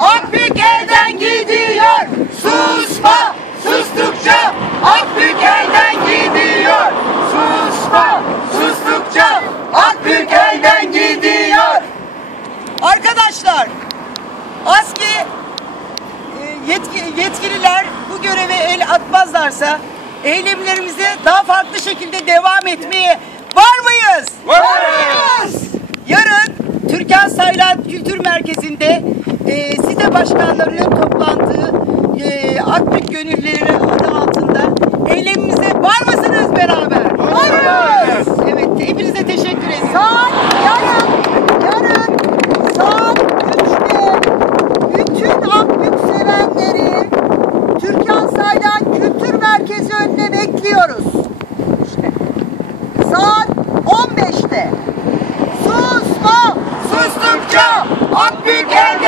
Akbük elden gidiyor. Susma. Sustukça Akbük elden gidiyor. Susma. Sustukça Akbük elden gidiyor. Arkadaşlar, ASKİ e, yetki- yetkililer bu göreve el atmazlarsa eylemlerimize daha farklı şekilde devam etmeye var mıyız? Varız. Yarın Türkan Saylan Kültür Merkezi'nde başkanlarının toplandığı e, Akbük Gönüllüleri adı altında eylemimize var mısınız beraber? Varız. Evet, hepinize teşekkür ederim. Saat yarın, yarın saat 3'te bütün Akbük sevenleri Türkan Saylan Kültür Merkezi önüne bekliyoruz. İşte saat 15'te. Susma! Sustukça Akbük elden